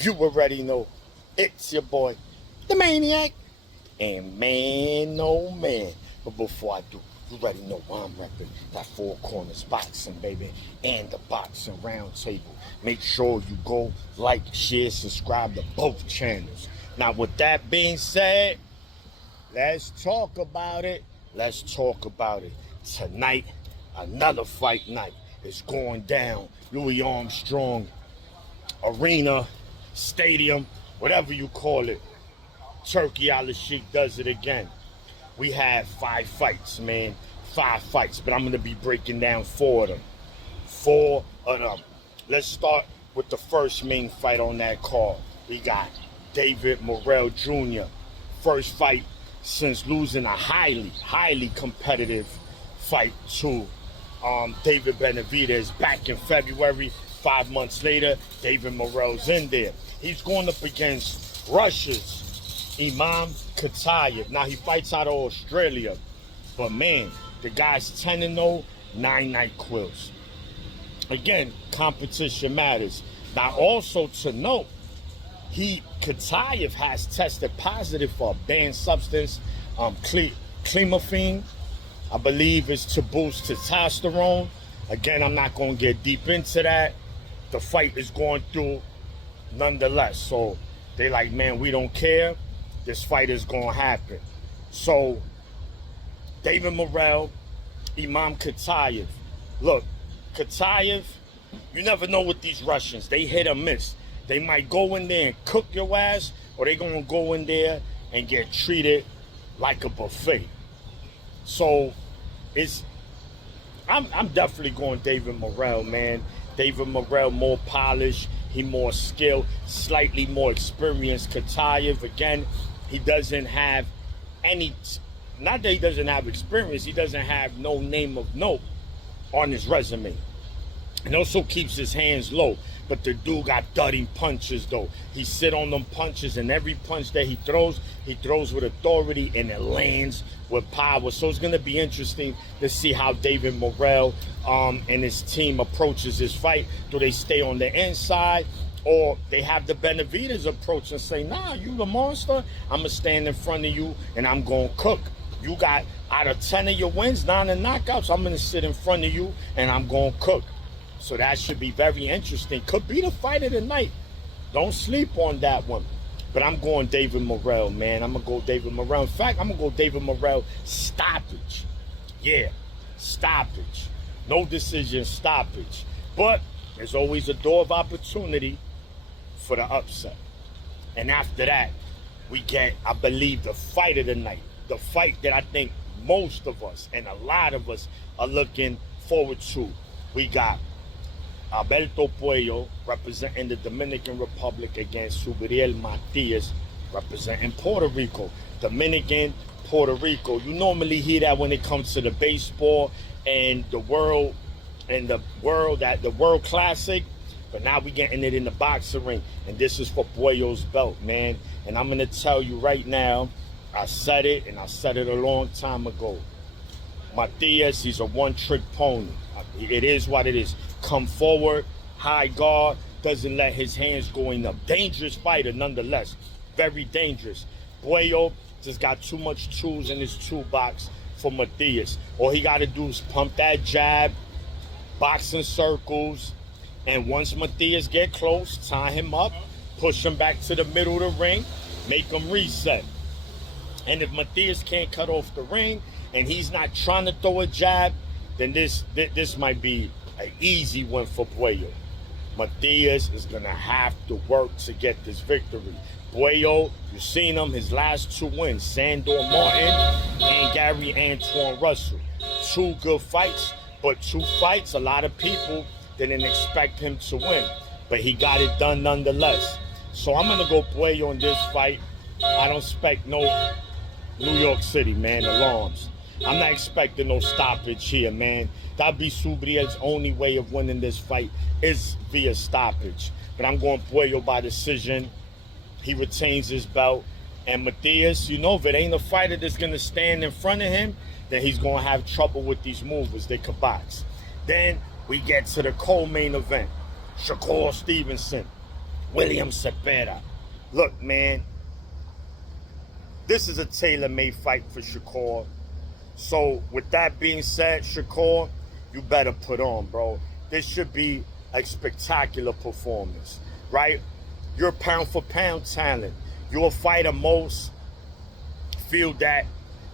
You already know. It's your boy, the Maniac. And man, oh man. But before I do, you already know why I'm repping that Four Corners Boxing, baby. And the Boxing Round Table. Make sure you go like, share, subscribe to both channels. Now, with that being said, let's talk about it. Let's talk about it. Tonight, another fight night is going down. Louis Armstrong Arena, Stadium, whatever you call it. Turkey Al-Sheikh does it again. We have 5 fights, man. 5 fights, but I'm going to be breaking down 4 of them. 4 of them. Let's start with the first main fight on that card. We got David Morrell Jr. First fight since losing a highly competitive fight to David Benavidez back in February. 5 months later, David Morrell's in there. He's going up against Russia's Imam Katayev. Now, he fights out of Australia, but man, the guy's 10-0, 9 night quills. Again, competition matters. Now, also to note, Katayev has tested positive for a banned substance, clemifene. I believe it's to boost testosterone. Again, I'm not going to get deep into that. The fight is going through nonetheless. So they like, man, we don't care. This fight is going to happen. So David Morrell, Imam Katayev. Look, Katayev, you never know with these Russians. They hit or miss. They might go in there and cook your ass, or they're going to go in there and get treated like a buffet. So I'm definitely going David Morrell, man. David Morrell more polished, he more skilled, slightly more experienced. Katayev, again, he doesn't have any, not that he doesn't have experience, he doesn't have no name of note on his resume. And also keeps his hands low. But the dude got thudding punches, though. He sit on them punches, and every punch that he throws with authority, and it lands with power. So it's going to be interesting to see how David Morrell and his team approaches this fight. Do they stay on the inside, or they have the Benavidez approach and say, nah, you the monster, I'm going to stand in front of you, and I'm going to cook. You got, out of 10 of your wins, 9 are knockouts, I'm going to sit in front of you, and I'm going to cook. So that should be very interesting. Could be the fight of the night. Don't sleep on that one. But I'm going David Morrell, man. I'm going to go David Morrell. In fact, I'm going to go David Morrell stoppage. Yeah, stoppage. No decision, stoppage. But there's always a door of opportunity for the upset. And after that, we get, I believe, the fight of the night. The fight that I think most of us and a lot of us are looking forward to. We got Alberto Puello representing the Dominican Republic against Subriel Matias representing Puerto Rico. Dominican, Puerto Rico. You normally hear that when it comes to the baseball and the world classic, but now we getting it in the boxing ring, and this is for Puello's belt, man. And I'm gonna tell you right now, I said it, and I said it a long time ago. Matias, he's a one-trick pony. It is what it is. Come forward, high guard, doesn't let his hands go in. A dangerous fighter nonetheless, very dangerous. Puello just got too much tools in his toolbox for Matias. All he got to do is pump that jab, boxing circles, and once Matias get close, tie him up, push him back to the middle of the ring, make him reset. And if Matias can't cut off the ring and he's not trying to throw a jab, then this might be an easy one for Puello. Matias is going to have to work to get this victory. Puello, you've seen him, his last 2 wins, Sandor Martin and Gary Antoine Russell. 2 good fights, but 2 fights, a lot of people didn't expect him to win. But he got it done nonetheless. So I'm going to go Puello in this fight. I don't expect no New York City, man, alarms. I'm not expecting no stoppage here, man. That'd be Subriel's only way of winning this fight is via stoppage. But I'm going Puello by decision. He retains his belt. And Matias, you know, if it ain't a fighter that's going to stand in front of him, then he's going to have trouble with these movers. They could box. Then we get to the co-main event. Shakur Stevenson William Cepeda. Look, man, this is a tailor-made fight for Shakur. So with that being said, Shakur, you better put on, bro. This should be a spectacular performance, right? You're pound for pound talent. You're a fighter most feel that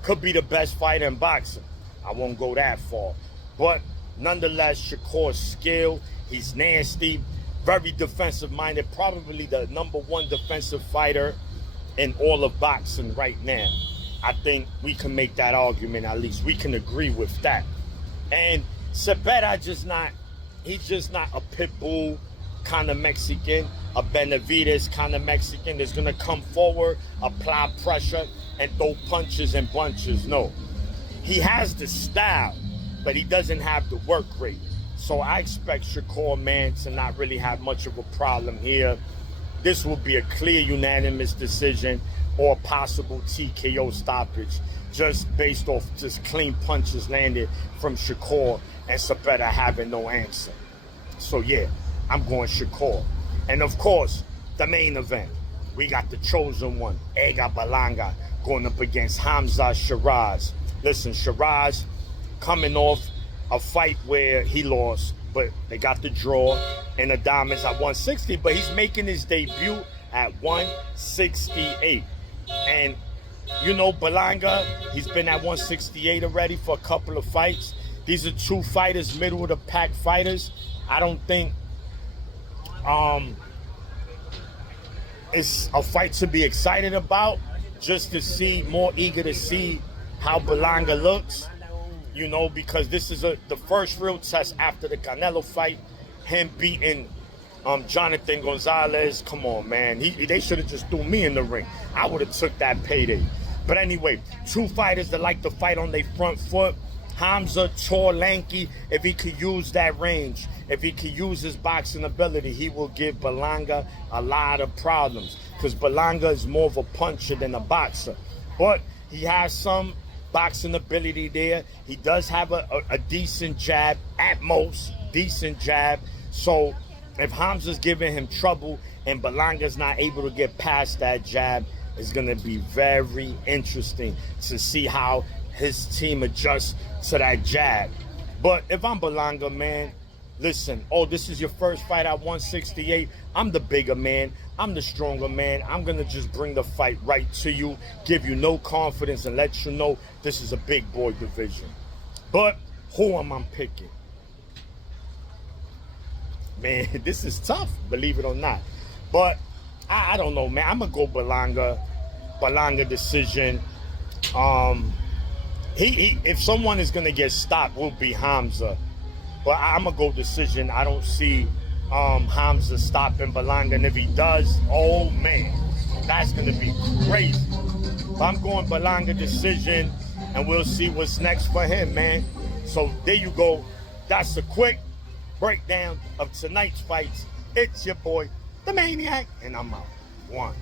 could be the best fighter in boxing. I won't go that far. But nonetheless, Shakur's skill, he's nasty, very defensive-minded, probably the #1 defensive fighter in all of boxing right now. I think we can make that argument, at least. We can agree with that. And Cepeda he's just not a pit bull kind of Mexican, a Benavides kind of Mexican that's going to come forward, apply pressure, and throw punches and bunches. No. He has the style, but he doesn't have the work rate. So I expect Shakur, man, to not really have much of a problem here. This will be a clear unanimous decision or possible TKO stoppage, just based off just clean punches landed from Shakur and Cepeda having no answer. So yeah, I'm going Shakur. And of course, the main event, we got the chosen one, Edgar Berlanga, going up against Hamzah Sheeraz. Listen, Sheeraz coming off a fight where he lost, but they got the draw and the diamonds at 160, but he's making his debut at 168. And you know, Berlanga, he's been at 168 already for a couple of fights. These are two fighters, middle of the pack fighters. I don't think it's a fight to be excited about, just to see, more eager to see how Berlanga looks, you know, because this is the first real test after the Canelo fight, him beating Jonathan Gonzalez. Come on, man. They should have just threw me in the ring. I would have took that payday. But anyway, two fighters that like to fight on their front foot. Hamzah, tall, lanky. If he could use that range, if he could use his boxing ability, he will give Berlanga a lot of problems, because Berlanga is more of a puncher than a boxer. But he has some boxing ability there. He does have a decent jab, at most, decent jab. So if Hamzah's giving him trouble and Berlanga's not able to get past that jab, it's going to be very interesting to see how his team adjusts to that jab. But if I'm Berlanga, man, listen, this is your first fight at 168. I'm the bigger man. I'm the stronger man. I'm going to just bring the fight right to you, give you no confidence, and let you know this is a big boy division. But who am I picking? Man, this is tough, believe it or not. But I don't know, man. I'm going to go Berlanga. Berlanga decision. If someone is going to get stopped, will be Hamzah. But I'm going to go decision. I don't see Hamzah stopping Berlanga. And if he does, oh, man, that's going to be crazy. But I'm going Berlanga decision, and we'll see what's next for him, man. So there you go. That's a quick breakdown of tonight's fights. It's your boy, the Maniac, and I'm out. One.